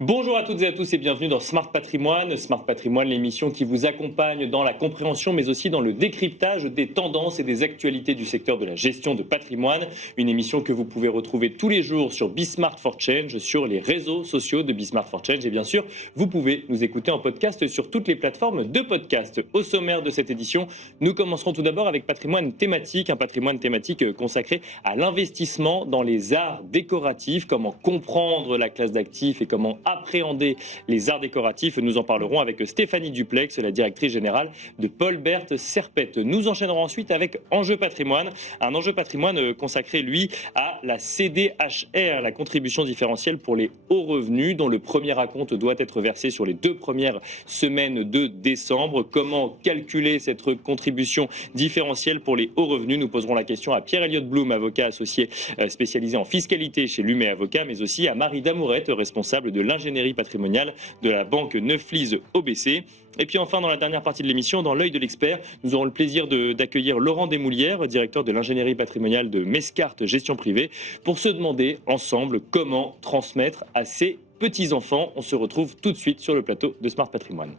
Bonjour à toutes et à tous et bienvenue dans Smart Patrimoine. Smart Patrimoine, l'émission qui vous accompagne dans la compréhension mais aussi dans le décryptage des tendances et des actualités du secteur de la gestion de patrimoine. Une émission que vous pouvez retrouver tous les jours sur Bismart for Change, sur les réseaux sociaux de Bismart for Change. Et bien sûr, vous pouvez nous écouter en podcast sur toutes les plateformes de podcast. Au sommaire de cette édition, nous commencerons tout d'abord avec patrimoine thématique, un patrimoine thématique consacré à l'investissement dans les arts décoratifs, comment comprendre la classe d'actifs et comment appréhender les arts décoratifs. Nous en parlerons avec Stéphanie Duplex, la directrice générale de Paul Bert Serpette. Nous enchaînerons ensuite avec Enjeu patrimoine, un enjeu patrimoine consacré, lui, à la CDHR, la contribution différentielle pour les hauts revenus, dont le premier acompte doit être versé sur les 2 premières semaines de décembre. Comment calculer cette contribution différentielle pour les hauts revenus? Nous poserons la question à Pierre-Elliott Blum, avocat associé spécialisé en fiscalité chez Lumet Avocat, mais aussi à Marie Damourette, responsable de l'ingénierie patrimoniale de la banque Neuflize OBC. Et puis enfin, dans la dernière partie de l'émission, dans l'œil de l'expert, nous aurons le plaisir d'accueillir Laurent Desmoulières, directeur de l'ingénierie patrimoniale de Mescart Gestion Privée, pour se demander ensemble comment transmettre à ses petits-enfants. On se retrouve tout de suite sur le plateau de Smart Patrimoine.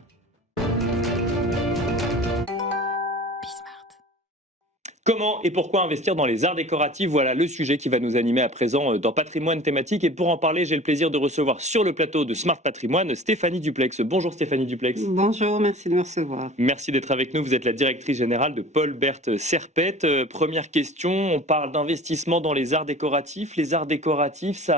Comment et pourquoi investir dans les arts décoratifs? Voilà le sujet qui va nous animer à présent dans Patrimoine thématique. Et pour en parler, j'ai le plaisir de recevoir sur le plateau de Smart Patrimoine Stéphanie Duplex. Bonjour Stéphanie Duplex. Bonjour, merci de me recevoir. Merci d'être avec nous. Vous êtes la directrice générale de Paul Bert Serpette. Première question, on parle d'investissement dans les arts décoratifs. Les arts décoratifs,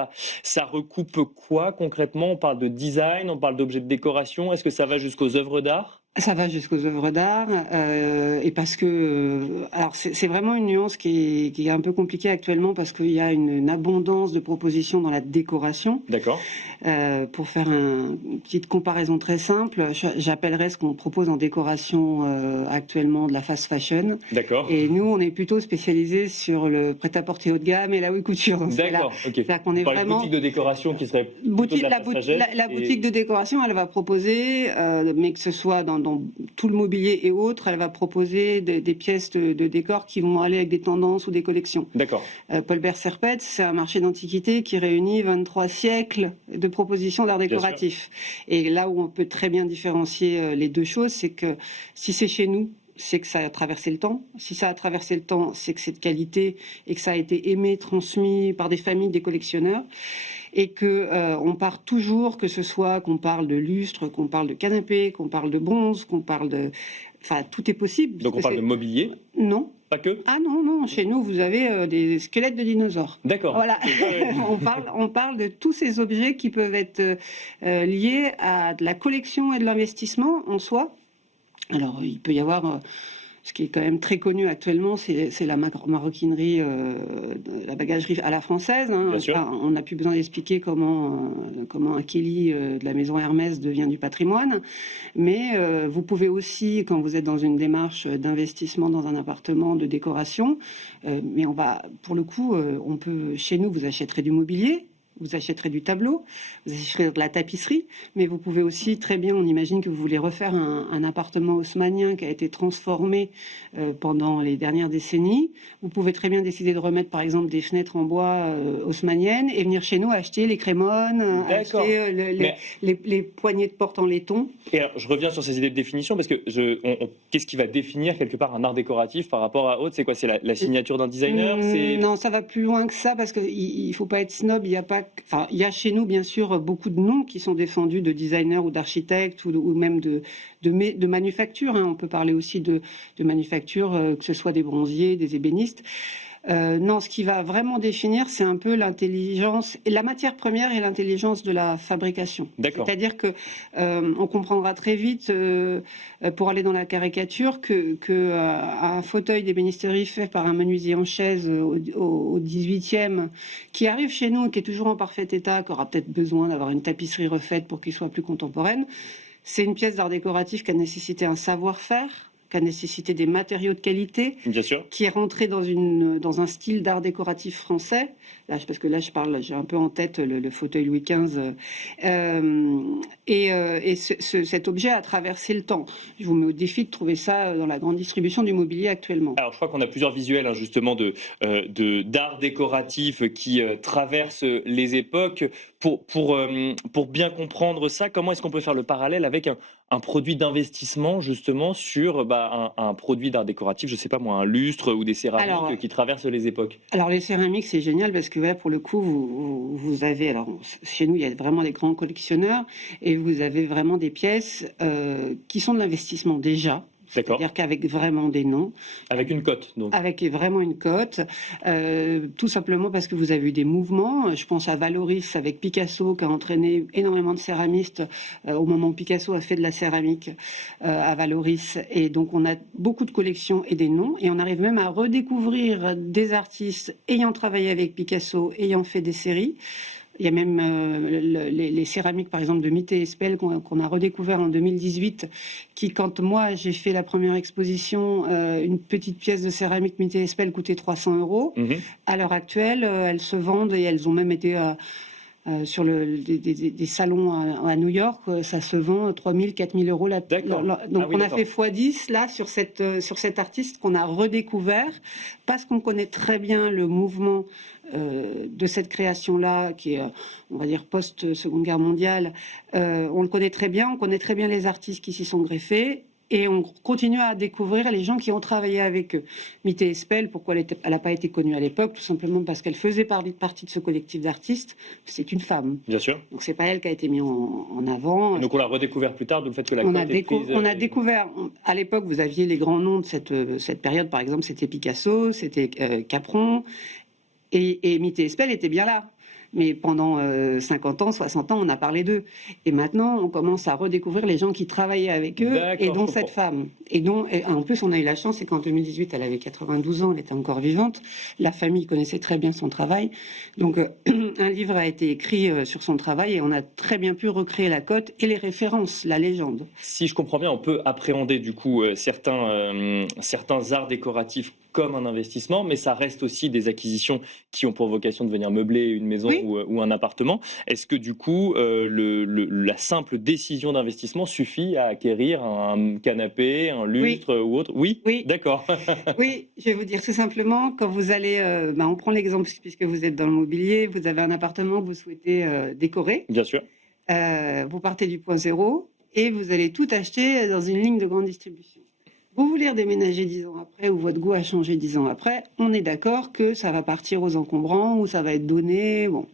ça recoupe quoi concrètement? On parle de design, on parle d'objets de décoration. Est-ce que ça va jusqu'aux œuvres d'art? Ça va jusqu'aux œuvres d'art, et parce que, alors c'est vraiment une nuance qui est un peu compliquée actuellement parce qu'il y a une abondance de propositions dans la décoration. D'accord. Pour faire une petite comparaison très simple, j'appellerais ce qu'on propose en décoration actuellement de la fast fashion. D'accord. Et nous, on est plutôt spécialisés sur le prêt-à-porter haut de gamme et la haute couture. D'accord. Ok. C'est-à-dire qu'on est vraiment boutique de décoration qui serait boutique, la boutique de décoration, elle va proposer, mais que ce soit dans tout le mobilier et autres, elle va proposer des pièces de décor qui vont aller avec des tendances ou des collections. D'accord. Paul Bert Serpette, c'est un marché d'antiquité qui réunit 23 siècles de propositions d'art décoratif. Et là où on peut très bien différencier les deux choses, c'est que si c'est chez nous, c'est que ça a traversé le temps. Si ça a traversé le temps, c'est que c'est de qualité et que ça a été aimé, transmis par des familles, des collectionneurs. Et que on part toujours, que ce soit qu'on parle de lustre, qu'on parle de canapé, qu'on parle de bronze, qu'on parle de... Enfin, tout est possible. Donc on parle de mobilier? Non. Pas que? Ah non, chez nous, vous avez des squelettes de dinosaures. D'accord. Voilà. on parle de tous ces objets qui peuvent être liés à de la collection et de l'investissement en soi. Alors, il peut y avoir... ce qui est quand même très connu actuellement, c'est la maroquinerie, la bagagerie à la française. Hein. On n'a plus besoin d'expliquer comment un Kelly de la maison Hermès devient du patrimoine. Mais vous pouvez aussi, quand vous êtes dans une démarche d'investissement dans un appartement, de décoration, mais pour le coup, chez nous, vous achèterez du mobilier. Vous achèterez du tableau, vous achèterez de la tapisserie, mais vous pouvez aussi très bien, on imagine que vous voulez refaire un appartement haussmannien qui a été transformé pendant les dernières décennies. Vous pouvez très bien décider de remettre par exemple des fenêtres en bois haussmanniennes et venir chez nous acheter les crémones, acheter les poignées de porte en laiton. Et alors, je reviens sur ces idées de définition parce que qu'est-ce qui va définir quelque part un art décoratif par rapport à autre? C'est quoi? C'est la signature d'un designer? Non, ça va plus loin que ça parce qu'il ne faut pas être snob. Il y a chez nous, bien sûr, beaucoup de noms qui sont défendus de designers ou d'architectes ou même de manufactures. Hein. On peut parler aussi de manufactures, que ce soit des bronziers, des ébénistes. Non, ce qui va vraiment définir, c'est un peu l'intelligence, la matière première et l'intelligence de la fabrication. D'accord. C'est-à-dire que on comprendra très vite, pour aller dans la caricature, que un fauteuil d'ébénisterie fait par un menuisier en chaise au 18e, qui arrive chez nous et qui est toujours en parfait état, qui aura peut-être besoin d'avoir une tapisserie refaite pour qu'il soit plus contemporaine, c'est une pièce d'art décoratif qui a nécessité un savoir-faire, qui a nécessité des matériaux de qualité, Bien sûr. qui est rentré dans un style d'art décoratif français. Là, parce que là, j'ai un peu en tête le fauteuil Louis XV. Cet objet a traversé le temps. Je vous mets au défi de trouver ça dans la grande distribution du mobilier actuellement. Alors, je crois qu'on a plusieurs visuels, hein, justement, d'art décoratif qui traversent les époques. Pour bien comprendre ça, comment est-ce qu'on peut faire le parallèle avec un produit d'investissement, justement, sur un produit d'art décoratif, je ne sais pas moi, un lustre ou des céramiques qui traversent les époques? Alors, les céramiques, c'est génial parce que, ouais, pour le coup, vous avez... Alors, chez nous, il y a vraiment des grands collectionneurs et vous avez vraiment des pièces qui sont de l'investissement déjà. D'accord. C'est-à-dire qu'avec vraiment des noms. Avec une cote, donc. Avec vraiment une cote. Tout simplement parce que vous avez eu des mouvements. Je pense à Valoris avec Picasso qui a entraîné énormément de céramistes au moment où Picasso a fait de la céramique à Valoris. Et donc on a beaucoup de collections et des noms. Et on arrive même à redécouvrir des artistes ayant travaillé avec Picasso, ayant fait des séries. Il y a même les céramiques, par exemple, de Mité Espel qu'on a redécouvert en 2018, qui, quand moi j'ai fait la première exposition, une petite pièce de céramique Mité Espel coûtait 300 €. À l'heure actuelle, elles se vendent et elles ont même été sur des salons à New York, ça se vend 3 000, 4 000 €. Donc on a fait x10 là sur cet artiste qu'on a redécouvert parce qu'on connaît très bien le mouvement de cette création-là, qui est, on va dire, post-Seconde Guerre mondiale. On le connaît très bien, on connaît très bien les artistes qui s'y sont greffés, et on continue à découvrir les gens qui ont travaillé avec eux. Mité Espel, pourquoi elle n'a pas été connue à l'époque? Tout simplement parce qu'elle faisait partie de ce collectif d'artistes. C'est une femme. Bien sûr. Donc c'est pas elle qui a été mise en avant. Et donc on l'a redécouvert plus tard, d'où le fait que la cote est prise. On a découvert, à l'époque, vous aviez les grands noms de cette période, par exemple, c'était Picasso, c'était Capron, et Mité Espel était bien là. Mais pendant 50 ans, 60 ans, on a parlé d'eux. Et maintenant, on commence à redécouvrir les gens qui travaillaient avec eux, et dont cette femme. Et en plus, on a eu la chance, c'est qu'en 2018, elle avait 92 ans, elle était encore vivante. La famille connaissait très bien son travail. Donc, un livre a été écrit sur son travail, et on a très bien pu recréer la cote et les références, la légende. Si je comprends bien, on peut appréhender du coup certains arts décoratifs comme un investissement, mais ça reste aussi des acquisitions qui ont pour vocation de venir meubler une maison, oui, ou un appartement. Est-ce que du coup, la simple décision d'investissement suffit à acquérir un canapé, un lustre, oui, ou autre? Oui, oui. D'accord. Oui, je vais vous dire tout simplement, quand vous allez, on prend l'exemple, puisque vous êtes dans le mobilier, vous avez un appartement que vous souhaitez décorer. Bien sûr. Vous partez du point zéro et vous allez tout acheter dans une ligne de grande distribution. Vous voulez redéménager 10 ans après, ou votre goût a changé 10 ans après, on est d'accord que ça va partir aux encombrants ou ça va être donné. Bon.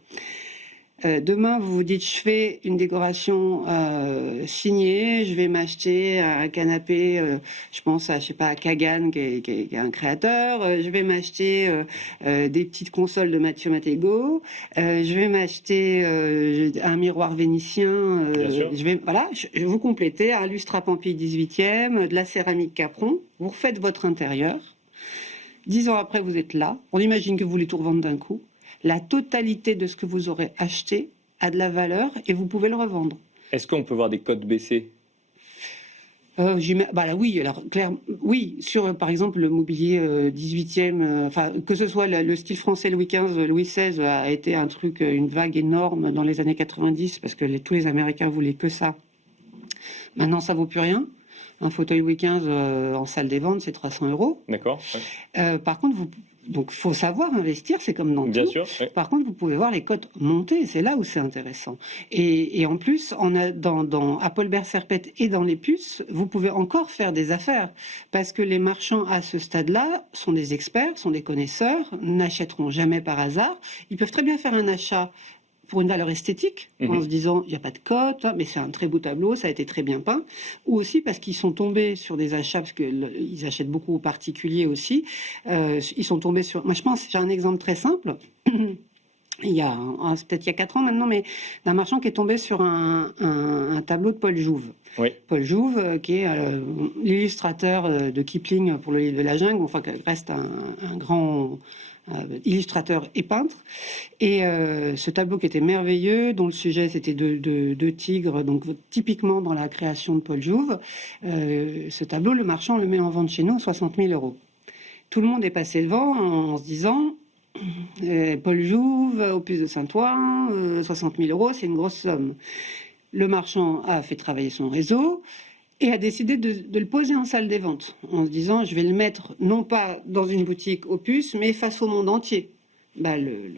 Demain, vous vous dites, je fais une décoration signée, je vais m'acheter un canapé, je pense à, je sais pas, à Kagan, qui est un créateur, je vais m'acheter des petites consoles de Mathieu Mattego, je vais m'acheter un miroir vénitien, je vous compléter, un lustre à Pampille 18e, de la céramique Capron, vous refaites votre intérieur. 10 ans après, vous êtes là, on imagine que vous voulez tout revendre d'un coup. La totalité de ce que vous aurez acheté a de la valeur et vous pouvez le revendre. Est-ce qu'on peut voir des cotes baissées? Oui, alors clairement, oui, sur par exemple le mobilier 18e, que ce soit le style français Louis XV, Louis XVI a été un truc, une vague énorme dans les années 90 parce que tous les Américains voulaient que ça. Maintenant, ça vaut plus rien. Un fauteuil Louis XV en salle des ventes, c'est 300 €. D'accord. Ouais. Par contre, donc, faut savoir investir, c'est comme dans Bien tout. sûr, oui. Par contre, vous pouvez voir les cotes monter, c'est là où c'est intéressant. Et en plus, on a dans Apolbert Serpette et dans les puces, vous pouvez encore faire des affaires. Parce que les marchands à ce stade-là sont des experts, sont des connaisseurs, n'achèteront jamais par hasard. Ils peuvent très bien faire un achat pour une valeur esthétique, en se disant, il n'y a pas de cote, mais c'est un très beau tableau, ça a été très bien peint, ou aussi parce qu'ils sont tombés sur des achats, parce qu'ils achètent beaucoup aux particuliers aussi, ils sont tombés sur... Moi, je pense, j'ai un exemple très simple. peut-être il y a 4 ans maintenant, mais d'un marchand qui est tombé sur un tableau de Paul Jouve. Oui. Paul Jouve, qui est l'illustrateur de Kipling pour le livre de la jungle, enfin, qui reste un grand illustrateur et peintre. Et ce tableau qui était merveilleux, dont le sujet c'était deux tigres, donc typiquement dans la création de Paul Jouve, ce tableau, le marchand le met en vente chez nous 60 000 €. Tout le monde est passé devant en se disant... Paul Jouve, Opus de Saint-Ouen, 60 000 €, c'est une grosse somme. Le marchand a fait travailler son réseau et a décidé de le poser en salle des ventes, en se disant je vais le mettre non pas dans une boutique Opus, mais face au monde entier. Le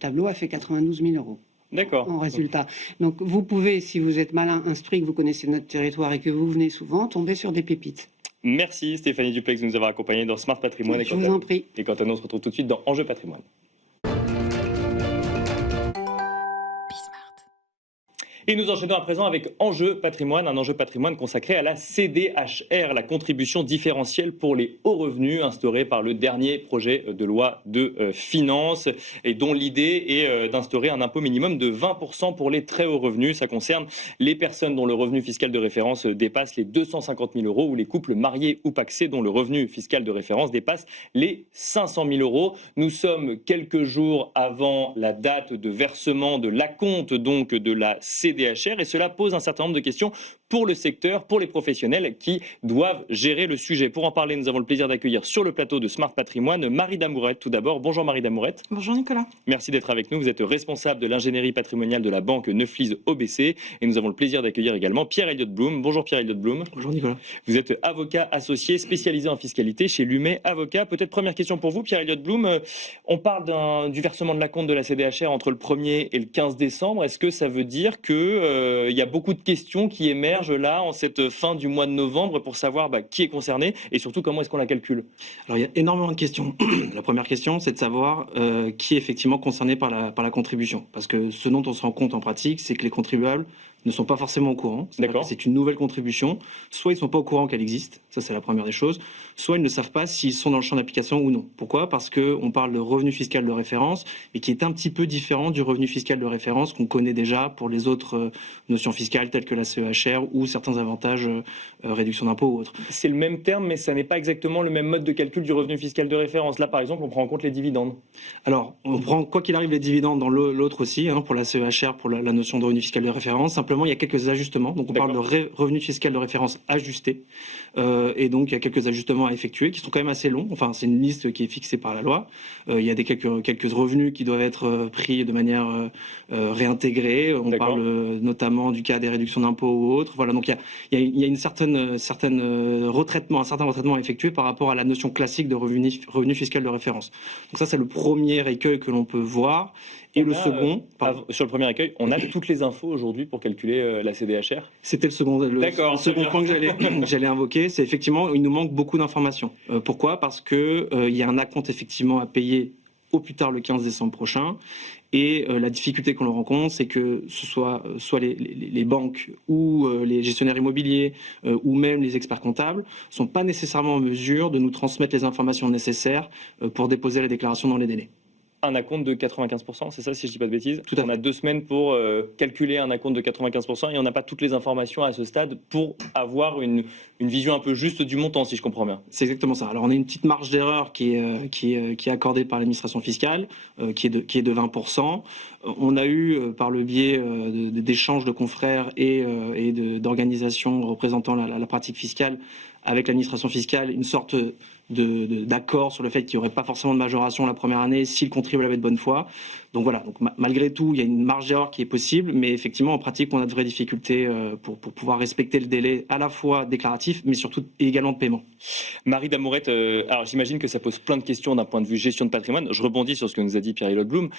tableau a fait 92 000 €. D'accord. En résultat. Donc vous pouvez, si vous êtes malin, instruit, que vous connaissez notre territoire et que vous venez souvent, tomber sur des pépites. Merci Stéphanie Duplex de nous avoir accompagnés dans Smart Patrimoine. Je vous en prie. Et quant à nous, on se retrouve tout de suite dans Enjeu Patrimoine. Et nous enchaînons à présent avec Enjeu Patrimoine, un enjeu patrimoine consacré à la CDHR, la contribution différentielle pour les hauts revenus, instaurée par le dernier projet de loi de finances, et dont l'idée est d'instaurer un impôt minimum de 20% pour les très hauts revenus. Ça concerne les personnes dont le revenu fiscal de référence dépasse les 250 000 € ou les couples mariés ou pacsés dont le revenu fiscal de référence dépasse les 500 000 €. Nous sommes quelques jours avant la date de versement de l'acompte donc de la CDHR, et cela pose un certain nombre de questions pour le secteur, pour les professionnels qui doivent gérer le sujet. Pour en parler, nous avons le plaisir d'accueillir sur le plateau de Smart Patrimoine Marie Damourette. Tout d'abord, bonjour Marie Damourette. Bonjour Nicolas. Merci d'être avec nous. Vous êtes responsable de l'ingénierie patrimoniale de la banque Neuflize OBC, et nous avons le plaisir d'accueillir également Pierre-Elliott Blum. Bonjour Pierre-Elliott Blum. Bonjour Nicolas. Vous êtes avocat associé spécialisé en fiscalité chez Lumet Avocat. Peut-être première question pour vous, Pierre-Elliott Blum. On parle du versement de l'acompte de la CDHR entre le 1er et le 15 décembre. Est-ce que ça veut dire qu'il y a beaucoup de questions qui émergent là en cette fin du mois de novembre pour savoir qui est concerné et surtout comment est-ce qu'on la calcule? Alors il y a énormément de questions. La première question, c'est de savoir qui est effectivement concerné par la contribution. Parce que ce dont on se rend compte en pratique, c'est que les contribuables ne sont pas forcément au courant. C'est une nouvelle contribution. Soit ils ne sont pas au courant qu'elle existe, ça c'est la première des choses, soit ils ne savent pas s'ils sont dans le champ d'application ou non. Pourquoi ? Parce qu'on parle de revenu fiscal de référence, et qui est un petit peu différent du revenu fiscal de référence qu'on connaît déjà pour les autres notions fiscales telles que la CEHR ou certains avantages, réduction d'impôts ou autres. C'est le même terme, mais ça n'est pas exactement le même mode de calcul du revenu fiscal de référence. Là par exemple, on prend en compte les dividendes. Alors, on prend quoi qu'il arrive les dividendes dans l'autre aussi, pour la CEHR, pour la notion de revenu fiscal de référence. Simplement, il y a quelques ajustements. Donc, on parle de revenu fiscal de référence ajusté. Et donc, il y a quelques ajustements à effectuer qui sont quand même assez longs. Enfin, c'est une liste qui est fixée par la loi. Il y a quelques revenus qui doivent être pris de manière réintégrée. On parle notamment du cas des réductions d'impôts ou autres. Voilà. Donc, il y a un certain retraitement à effectuer par rapport à la notion classique de revenu fiscal de référence. Donc, ça, c'est le premier écueil que l'on peut voir. Et le second... sur le premier accueil, on a toutes les infos aujourd'hui pour calculer la CDHR? C'était le second point que j'allais invoquer. C'est effectivement, il nous manque beaucoup d'informations. Pourquoi ? Parce qu'il y a un acompte effectivement à payer au plus tard le 15 décembre prochain. Et la difficulté qu'on rencontre, c'est que ce soit les banques ou les gestionnaires immobiliers ou même les experts comptables ne sont pas nécessairement en mesure de nous transmettre les informations nécessaires pour déposer la déclaration dans les délais. Un acompte de 95%, c'est ça si je ne dis pas de bêtises? Tout à fait. On a 2 semaines pour calculer un acompte de 95% et on n'a pas toutes les informations à ce stade pour avoir une vision un peu juste du montant, si je comprends bien. C'est exactement ça. Alors on a une petite marge d'erreur qui est accordée par l'administration fiscale, qui est de 20%. On a eu, par le biais d'échanges de confrères et d'organisations représentant la pratique fiscale, avec l'administration fiscale, une sorte d'accord sur le fait qu'il n'y aurait pas forcément de majoration la première année si le contribuable avait de bonne foi. Donc voilà, malgré tout, il y a une marge d'erreur qui est possible, mais effectivement, en pratique, on a de vraies difficultés pour pouvoir respecter le délai à la fois déclaratif, mais surtout également de paiement. Marie Damourette, alors j'imagine que ça pose plein de questions d'un point de vue gestion de patrimoine. Je rebondis sur ce que nous a dit Pierre-Elliott Blum.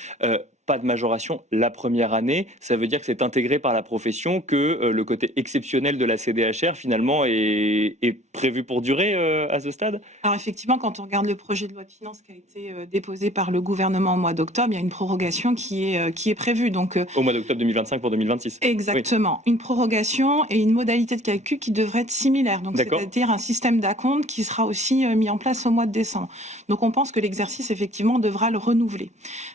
Pas de majoration la première année, ça veut dire que c'est intégré par la profession, que le côté exceptionnel de la CDHR finalement est prévu pour durer à ce stade? Alors effectivement, quand on regarde le projet de loi de finances qui a été déposé par le gouvernement au mois d'octobre, il y a une prorogation qui est prévue. Donc, au mois d'octobre 2025 pour 2026. Exactement. Oui. Une prorogation et une modalité de calcul qui devrait être similaire. Donc, c'est-à-dire un système d'acompte qui sera aussi mis en place au mois de décembre. Donc, on pense que l'exercice, effectivement, devra le renouveler.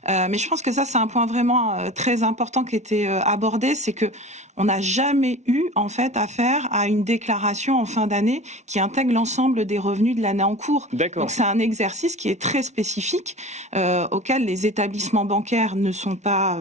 Mais je pense que ça, c'est un point vraiment très important qui a été abordé, c'est que on n'a jamais eu, en fait, affaire à une déclaration en fin d'année qui intègre l'ensemble des revenus de l'année en cours. Donc, c'est un exercice qui est très spécifique, auquel les établissements bancaires ne sont pas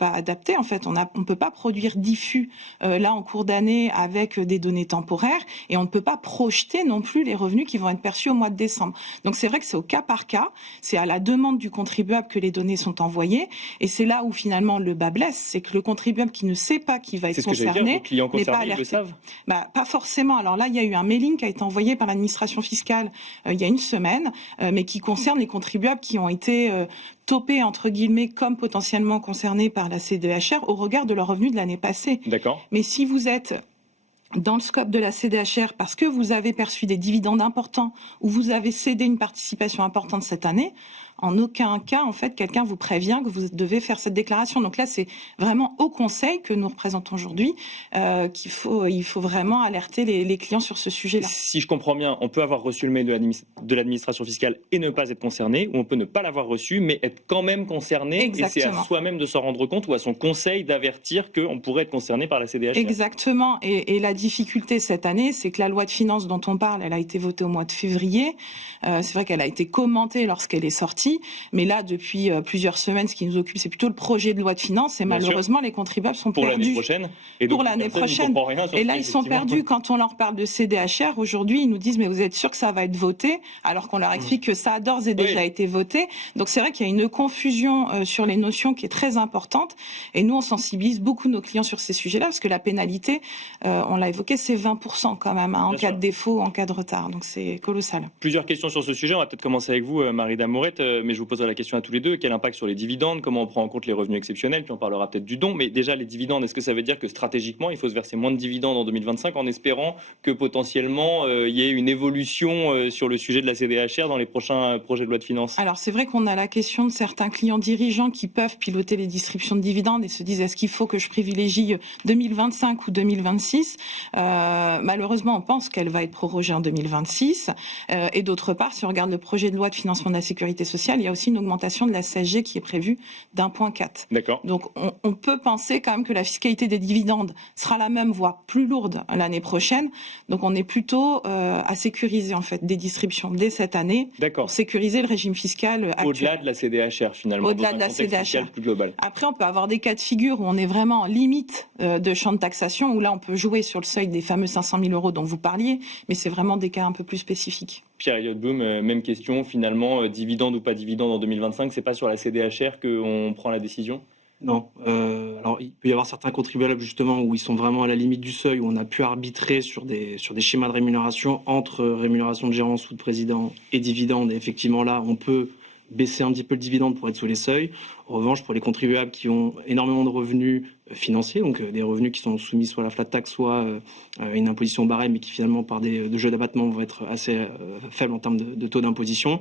adaptés. En fait, on ne peut pas produire diffus là en cours d'année avec des données temporaires, et on ne peut pas projeter non plus les revenus qui vont être perçus au mois de décembre. Donc, c'est vrai que c'est au cas par cas, c'est à la demande du contribuable que les données sont envoyées, et c'est là où finalement le bas blesse, c'est que le contribuable qui ne sait pas qui va être concerné n'est pas alerté. Ils le savent. Pas forcément. Alors là, il y a eu un mailing qui a été envoyé par l'administration fiscale il y a une semaine, mais qui concerne les contribuables qui ont été topés, entre guillemets, comme potentiellement concernés par la CDHR au regard de leurs revenus de l'année passée. D'accord. Mais si vous êtes dans le scope de la CDHR parce que vous avez perçu des dividendes importants ou vous avez cédé une participation importante cette année, en aucun cas, en fait, quelqu'un vous prévient que vous devez faire cette déclaration. Donc là, c'est vraiment au Conseil que nous représentons aujourd'hui il faut vraiment alerter les clients sur ce sujet-là. Si je comprends bien, on peut avoir reçu le mail de l'administration fiscale et ne pas être concerné, ou on peut ne pas l'avoir reçu, mais être quand même concerné. Exactement. Et c'est à soi-même de s'en rendre compte ou à son conseil d'avertir qu'on pourrait être concerné par la CDHR. Exactement. Et la difficulté cette année, c'est que la loi de finances dont on parle, elle a été votée au mois de février. C'est vrai qu'elle a été commentée lorsqu'elle est sortie. Mais là, depuis plusieurs semaines, ce qui nous occupe, c'est plutôt le projet de loi de finances. Et malheureusement, les contribuables sont perdus. Pour l'année prochaine. Et pour l'année prochaine. Et là, ils sont perdus. Quand on leur parle de CDHR, aujourd'hui, ils nous disent, mais vous êtes sûr que ça va être voté? Alors qu'on leur explique que ça a d'ores et déjà été voté. Donc c'est vrai qu'il y a une confusion sur les notions qui est très importante. Et nous, on sensibilise beaucoup nos clients sur ces sujets-là, parce que la pénalité, on l'a évoqué, c'est 20% quand même, en cas de défaut, en cas de retard. Donc c'est colossal. Plusieurs questions sur ce sujet. On va peut-être commencer avec vous, Marie Damorette. Mais je vous poserai la question à tous les deux. Quel impact sur les dividendes? Comment on prend en compte les revenus exceptionnels? Puis on parlera peut-être du don. Mais déjà, les dividendes, est-ce que ça veut dire que stratégiquement, il faut se verser moins de dividendes en 2025 en espérant que potentiellement il y ait une évolution sur le sujet de la CDHR dans les prochains projets de loi de finances? Alors c'est vrai qu'on a la question de certains clients dirigeants qui peuvent piloter les distributions de dividendes et se disent est-ce qu'il faut que je privilégie 2025 ou 2026? Malheureusement, on pense qu'elle va être prorogée en 2026. Et d'autre part, si on regarde le projet de loi de financement de la sécurité sociale, il y a aussi une augmentation de la CSG qui est prévue d'1,4. D'accord. Donc on peut penser quand même que la fiscalité des dividendes sera la même, voire plus lourde l'année prochaine. Donc on est plutôt à sécuriser en fait des distributions dès cette année. D'accord. Pour sécuriser le régime fiscal actuel. Au-delà de la CDHR finalement. Au-delà de la CDHR. Plus global. Après, on peut avoir des cas de figure où on est vraiment en limite de champ de taxation, où là on peut jouer sur le seuil des fameux 500 000 € dont vous parliez, mais c'est vraiment des cas un peu plus spécifiques. Pierre Elliott Boom, même question finalement, dividende ou pas dividende en 2025, c'est pas sur la CDHR qu'on prend la décision? Non. Alors, il peut y avoir certains contribuables justement où ils sont vraiment à la limite du seuil, où on a pu arbitrer sur des schémas de rémunération entre rémunération de gérance ou de président et dividende. Et effectivement, là, on peut baisser un petit peu le dividende pour être sous les seuils. En revanche, pour les contribuables qui ont énormément de revenus financiers, donc des revenus qui sont soumis soit à la flat tax, soit à une imposition barème, mais qui finalement, par de jeux d'abattement, vont être assez faibles en termes de taux d'imposition,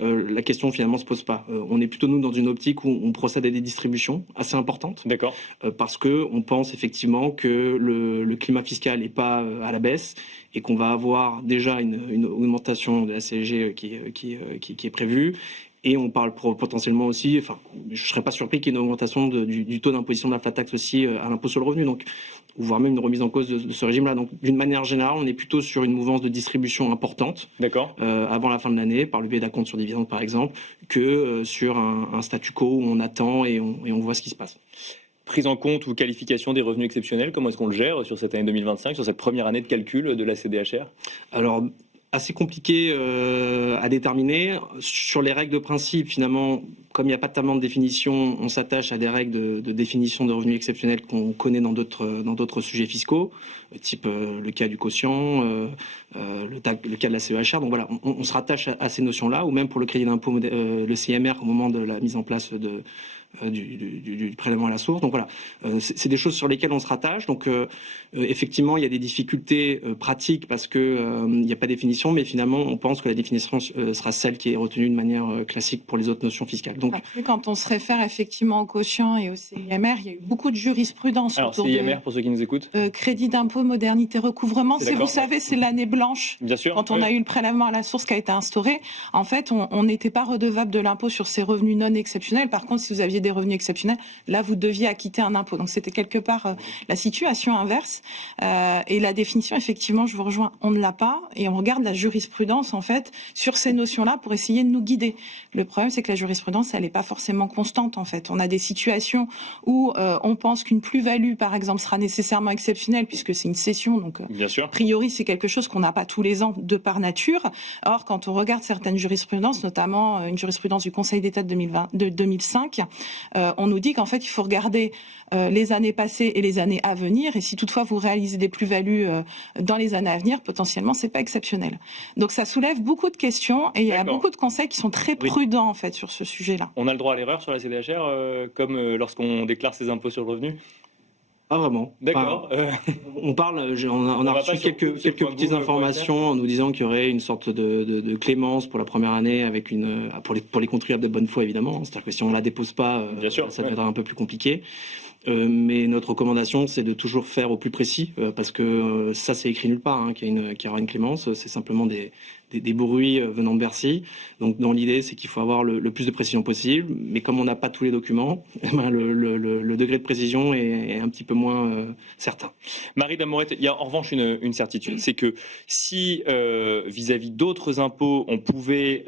la question finalement se pose pas. On est plutôt, nous, dans une optique où on procède à des distributions assez importantes. D'accord. Parce qu'on pense effectivement que le climat fiscal n'est pas à la baisse et qu'on va avoir déjà une augmentation de la CSG qui est prévue. Et on parle potentiellement aussi, enfin, je ne serais pas surpris qu'il y ait une augmentation du taux d'imposition de la flat tax aussi à l'impôt sur le revenu, donc, voire même une remise en cause de ce régime-là. Donc, d'une manière générale, on est plutôt sur une mouvance de distribution importante. D'accord. Avant la fin de l'année, par le biais d'acompte sur dividende par exemple, que sur un statu quo où on attend et on voit ce qui se passe. Prise en compte ou qualification des revenus exceptionnels, comment est-ce qu'on le gère sur cette année 2025, sur cette première année de calcul de la CDHR? Alors, assez compliqué à déterminer. Sur les règles de principe, finalement, comme il n'y a pas tellement de définition, on s'attache à des règles de définition de revenus exceptionnels qu'on connaît dans d'autres sujets fiscaux, type le cas du quotient, le cas de la CEHR. Donc voilà, on se rattache à ces notions-là, ou même pour le crédit d'impôt, le CMR, au moment de la mise en place du prélèvement à la source. Donc voilà, c'est des choses sur lesquelles on se rattache. Donc effectivement, il y a des difficultés pratiques parce que il n'y a pas de définition, mais finalement, on pense que la définition sera celle qui est retenue de manière classique pour les autres notions fiscales. Donc, après, quand on se réfère effectivement au quotient et au CIMR, il y a eu beaucoup de jurisprudence autour CIMR, pour ceux qui nous écoutent. Crédit d'impôt, modernité, recouvrement. Vous savez, c'est l'année blanche. Bien sûr. Quand on a eu le prélèvement à la source qui a été instauré, en fait, on n'était pas redevable de l'impôt sur ces revenus non exceptionnels. Par contre, si vous aviez des revenus exceptionnels, là, vous deviez acquitter un impôt. Donc, c'était quelque part la situation inverse. Et la définition, effectivement, je vous rejoins, on ne l'a pas. Et on regarde la jurisprudence, en fait, sur ces notions-là pour essayer de nous guider. Le problème, c'est que la jurisprudence, elle n'est pas forcément constante, en fait. On a des situations où on pense qu'une plus-value, par exemple, sera nécessairement exceptionnelle puisque c'est une cession. Donc, bien sûr. A priori, c'est quelque chose qu'on n'a pas tous les ans de par nature. Or, quand on regarde certaines jurisprudences, notamment une jurisprudence du Conseil d'État de 2005, on nous dit qu'en fait, il faut regarder les années passées et les années à venir. Et si toutefois vous réalisez des plus-values dans les années à venir, potentiellement, c'est pas exceptionnel. Donc, ça soulève beaucoup de questions et il y a beaucoup de conseils qui sont très prudents en fait sur ce sujet-là. On a le droit à l'erreur sur la CDHR, comme lorsqu'on déclare ses impôts sur le revenu. Pas vraiment. D'accord. On a reçu quelques petites informations en nous disant qu'il y aurait une sorte de clémence pour la première année avec pour les contribuables de bonne foi évidemment. C'est-à-dire que si on la dépose pas, ça deviendra un peu plus compliqué. Mais notre recommandation, c'est de toujours faire au plus précis, parce que ça, c'est écrit nulle part, qu'il y aura une clémence. C'est simplement des bruits venant de Bercy. Donc, dans l'idée, c'est qu'il faut avoir le plus de précision possible. Mais comme on n'a pas tous les documents, le degré de précision est un petit peu moins certain. Marie Damourette, il y a en revanche une certitude, c'est que si vis-à-vis d'autres impôts, on pouvait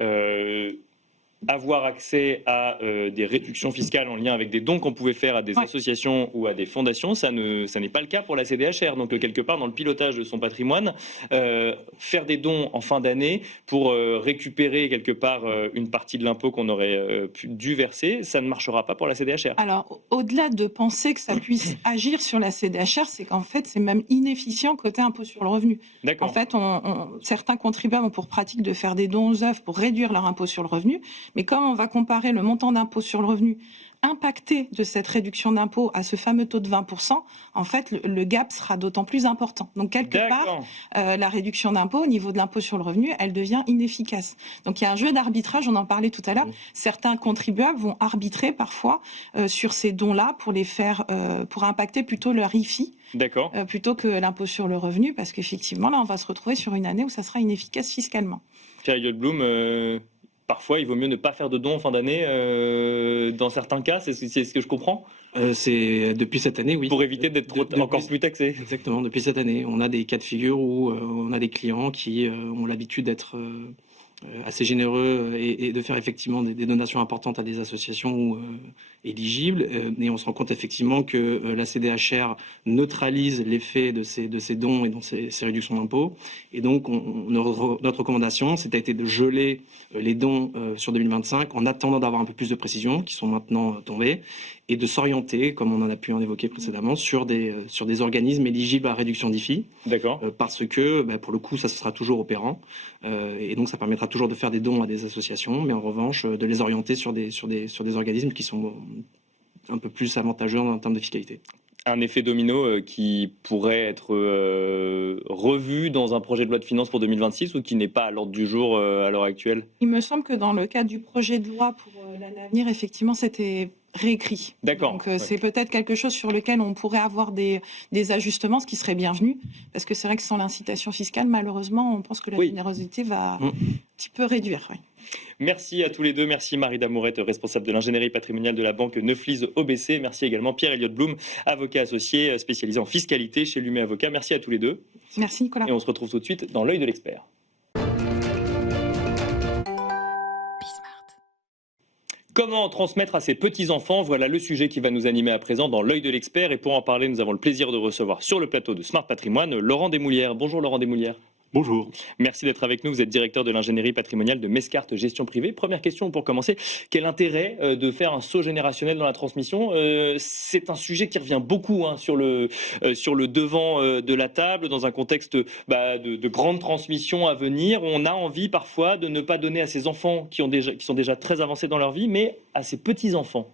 avoir accès à des réductions fiscales en lien avec des dons qu'on pouvait faire à des associations ou à des fondations, ça n'est pas le cas pour la CDHR. Donc quelque part dans le pilotage de son patrimoine, faire des dons en fin d'année pour récupérer quelque part une partie de l'impôt qu'on aurait dû verser, ça ne marchera pas pour la CDHR. Alors au-delà de penser que ça puisse agir sur la CDHR, c'est qu'en fait c'est même inefficient côté impôt sur le revenu. En fait, certains contribuables ont pour pratique de faire des dons aux œuvres pour réduire leur impôt sur le revenu. Mais comme on va comparer le montant d'impôt sur le revenu impacté de cette réduction d'impôt à ce fameux taux de 20%, en fait, le gap sera d'autant plus important. Donc, quelque part, la réduction d'impôt au niveau de l'impôt sur le revenu, elle devient inefficace. Donc, il y a un jeu d'arbitrage, on en parlait tout à l'heure. Certains contribuables vont arbitrer parfois sur ces dons-là pour les faire, pour impacter plutôt leur IFI. Plutôt que l'impôt sur le revenu, parce qu'effectivement, là, on va se retrouver sur une année où ça sera inefficace fiscalement. Pierre Elliott Blum, parfois, il vaut mieux ne pas faire de dons en fin d'année, dans certains cas, c'est ce que je comprends. C'est depuis cette année, oui. Pour éviter d'être encore plus taxé. Exactement, depuis cette année. On a des cas de figure où on a des clients qui ont l'habitude d'être assez généreux et de faire effectivement des donations importantes à des associations éligibles. Et on se rend compte effectivement que la CDHR neutralise l'effet de ces dons et donc ces réductions d'impôts. Et donc, notre recommandation, c'était de geler les dons sur 2025 en attendant d'avoir un peu plus de précision, qui sont maintenant tombés, et de s'orienter, comme on en a pu en évoquer précédemment, sur des organismes éligibles à réduction d'IFI. Parce que, pour le coup, ça sera toujours opérant. Et donc, ça permettra toujours de faire des dons à des associations, mais en revanche, de les orienter sur des organismes qui sont un peu plus avantageux en termes de fiscalité. Un effet domino qui pourrait être revu dans un projet de loi de finances pour 2026 ou qui n'est pas à l'ordre du jour à l'heure actuelle? Il me semble que dans le cadre du projet de loi pour l'année à venir, effectivement, c'était réécrit. Donc c'est peut-être quelque chose sur lequel on pourrait avoir des ajustements, ce qui serait bienvenu, parce que c'est vrai que sans l'incitation fiscale, malheureusement, on pense que la générosité va un petit peu réduire. Merci à tous les deux. Merci Marie Damourette, responsable de l'ingénierie patrimoniale de la banque Neuflize OBC. Merci également Pierre Elliott Blum, avocat associé spécialisé en fiscalité chez Lumet Avocat. Merci à tous les deux. Merci Nicolas. Et on se retrouve tout de suite dans l'œil de l'expert. Comment transmettre à ses petits-enfants? Voilà le sujet qui va nous animer à présent dans l'œil de l'expert. Et pour en parler, nous avons le plaisir de recevoir sur le plateau de Smart Patrimoine Laurent Desmoulières. Bonjour Laurent Desmoulières. Bonjour. Merci d'être avec nous. Vous êtes directeur de l'ingénierie patrimoniale de Mescart Gestion Privée. Première question pour commencer. Quel intérêt de faire un saut générationnel dans la transmission? C'est un sujet qui revient beaucoup sur le devant de la table, dans un contexte de grande transmission à venir. On a envie parfois de ne pas donner à ses enfants qui sont déjà très avancés dans leur vie, mais à ses petits-enfants.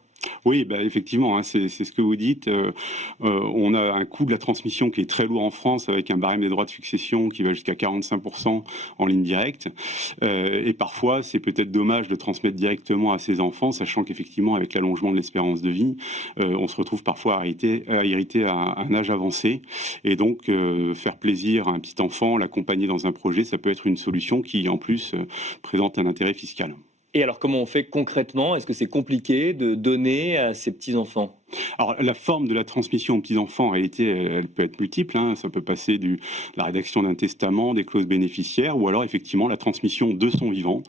Oui, effectivement, hein, c'est ce que vous dites. On a un coût de la transmission qui est très lourd en France, avec un barème des droits de succession qui va jusqu'à 45% en ligne directe. Et parfois, c'est peut-être dommage de transmettre directement à ses enfants, sachant qu'effectivement, avec l'allongement de l'espérance de vie, on se retrouve parfois à hériter à un âge avancé. Et donc, faire plaisir à un petit enfant, l'accompagner dans un projet, ça peut être une solution qui, en plus, présente un intérêt fiscal. Et alors, comment on fait concrètement? Est-ce que c'est compliqué de donner à ces petits-enfants? Alors, la forme de la transmission aux petits-enfants, en réalité, elle peut être multiple, hein. Ça peut passer de la rédaction d'un testament, des clauses bénéficiaires, ou alors effectivement la transmission de son vivant,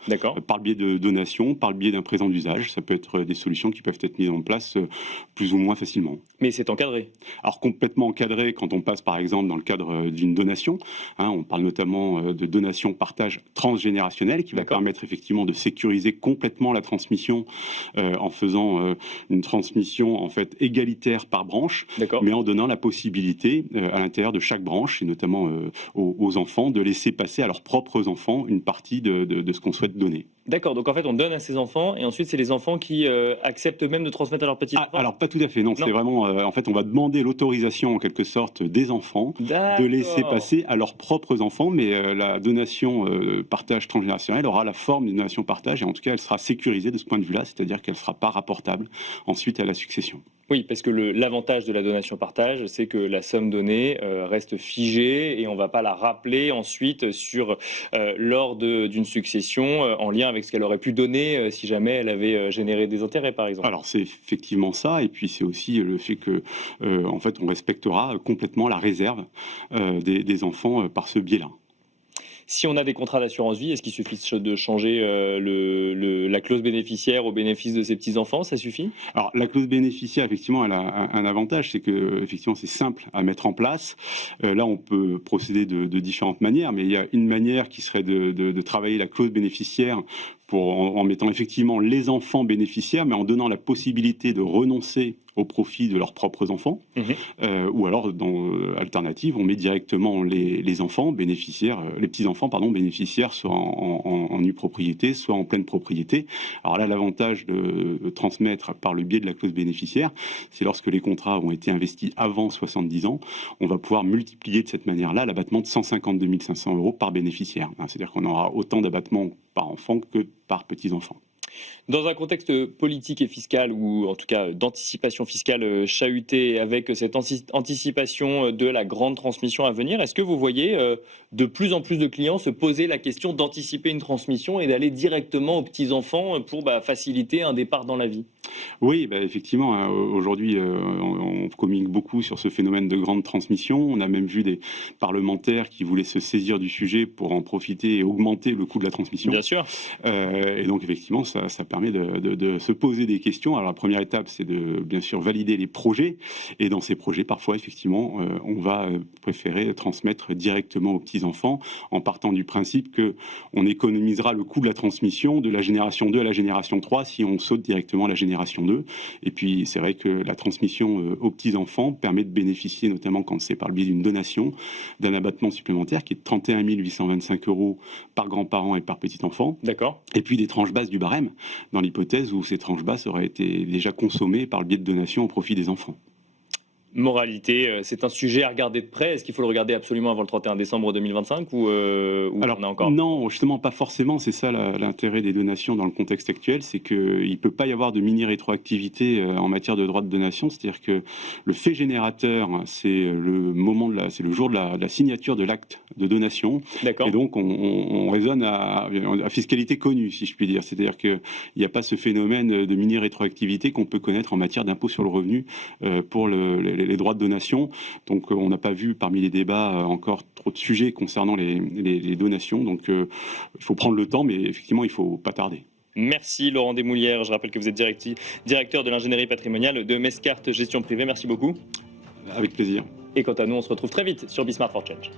par le biais de donations, par le biais d'un présent d'usage. Ça peut être des solutions qui peuvent être mises en place plus ou moins facilement. Mais c'est encadré? Alors, complètement encadré quand on passe par exemple dans le cadre d'une donation, hein. On parle notamment de donation-partage transgénérationnel qui va permettre effectivement de sécuriser complètement la transmission en faisant une transmission en fait égalitaire par branche, mais en donnant la possibilité à l'intérieur de chaque branche, et notamment aux enfants, de laisser passer à leurs propres enfants une partie de ce qu'on souhaite donner. D'accord, donc en fait on donne à ses enfants et ensuite c'est les enfants qui acceptent même de transmettre à leurs petits-enfants? Alors pas tout à fait, non. C'est vraiment, en fait on va demander l'autorisation en quelque sorte des enfants de laisser passer à leurs propres enfants, mais la donation partage transgénérationnel aura la forme d'une donation partage, et en tout cas elle sera sécurisée de ce point de vue-là, c'est-à-dire qu'elle ne sera pas rapportable ensuite à la succession. Oui, parce que l'avantage de la donation partage, c'est que la somme donnée reste figée et on ne va pas la rappeler ensuite lors d'une succession en lien avec ce qu'elle aurait pu donner si jamais elle avait généré des intérêts, par exemple. Alors c'est effectivement ça, et puis c'est aussi le fait que en fait on respectera complètement la réserve des enfants par ce biais-là. Si on a des contrats d'assurance vie, est-ce qu'il suffit de changer la clause bénéficiaire au bénéfice de ses petits-enfants? Ça suffit? Alors, la clause bénéficiaire, effectivement, elle a un avantage, c'est que effectivement, c'est simple à mettre en place. Là, on peut procéder de différentes manières, mais il y a une manière qui serait de travailler la clause bénéficiaire en mettant effectivement les enfants bénéficiaires, mais en donnant la possibilité de renoncer au profit de leurs propres enfants. Ou alors, dans alternative, on met directement les enfants bénéficiaires, les petits-enfants, bénéficiaires, soit en nue propriété, soit en pleine propriété. Alors là, l'avantage de transmettre par le biais de la clause bénéficiaire, c'est lorsque les contrats ont été investis avant 70 ans, on va pouvoir multiplier de cette manière-là l'abattement de 152 500 € par bénéficiaire. C'est-à-dire qu'on aura autant d'abattements par enfant que par petits-enfants. Dans un contexte politique et fiscal, ou en tout cas d'anticipation fiscale chahutée, avec cette anticipation de la grande transmission à venir, est-ce que vous voyez de plus en plus de clients se poser la question d'anticiper une transmission et d'aller directement aux petits-enfants pour faciliter un départ dans la vie? Oui, effectivement, hein, aujourd'hui, on communique beaucoup sur ce phénomène de grande transmission. On a même vu des parlementaires qui voulaient se saisir du sujet pour en profiter et augmenter le coût de la transmission. Bien sûr. Et donc, effectivement, ça permet de se poser des questions. Alors, la première étape, c'est de, bien sûr, valider les projets. Et dans ces projets, parfois, effectivement, on va préférer transmettre directement aux petits-enfants en partant du principe qu'on économisera le coût de la transmission de la génération 2 à la génération 3 si on saute directement à la génération 2. Et puis, c'est vrai que la transmission aux petits-enfants permet de bénéficier, notamment quand c'est par le biais d'une donation, d'un abattement supplémentaire qui est de 31 825 € par grand-parent et par petit-enfant. D'accord. Et puis des tranches basses du barème, dans l'hypothèse où ces tranches basses auraient été déjà consommées par le biais de donations au profit des enfants. Moralité, c'est un sujet à regarder de près. Est-ce qu'il faut le regarder absolument avant le 31 décembre 2025 ou Alors, on a encore? Non, justement, pas forcément. C'est ça l'intérêt des donations dans le contexte actuel, c'est qu'il ne peut pas y avoir de mini-rétroactivité en matière de droit de donation. C'est-à-dire que le fait générateur, c'est c'est le jour de la signature de l'acte de donation. D'accord. Et donc, on raisonne à fiscalité connue, si je puis dire. C'est-à-dire qu'il n'y a pas ce phénomène de mini-rétroactivité qu'on peut connaître en matière d'impôt sur le revenu pour les droits de donation. Donc on n'a pas vu parmi les débats encore trop de sujets concernant les donations. Donc il faut prendre le temps, mais effectivement il ne faut pas tarder. Merci Laurent Desmoulières. Je rappelle que vous êtes directeur de l'ingénierie patrimoniale de Mescart Gestion Privée. Merci beaucoup. Avec plaisir. Et quant à nous, on se retrouve très vite sur Be Smart for Change.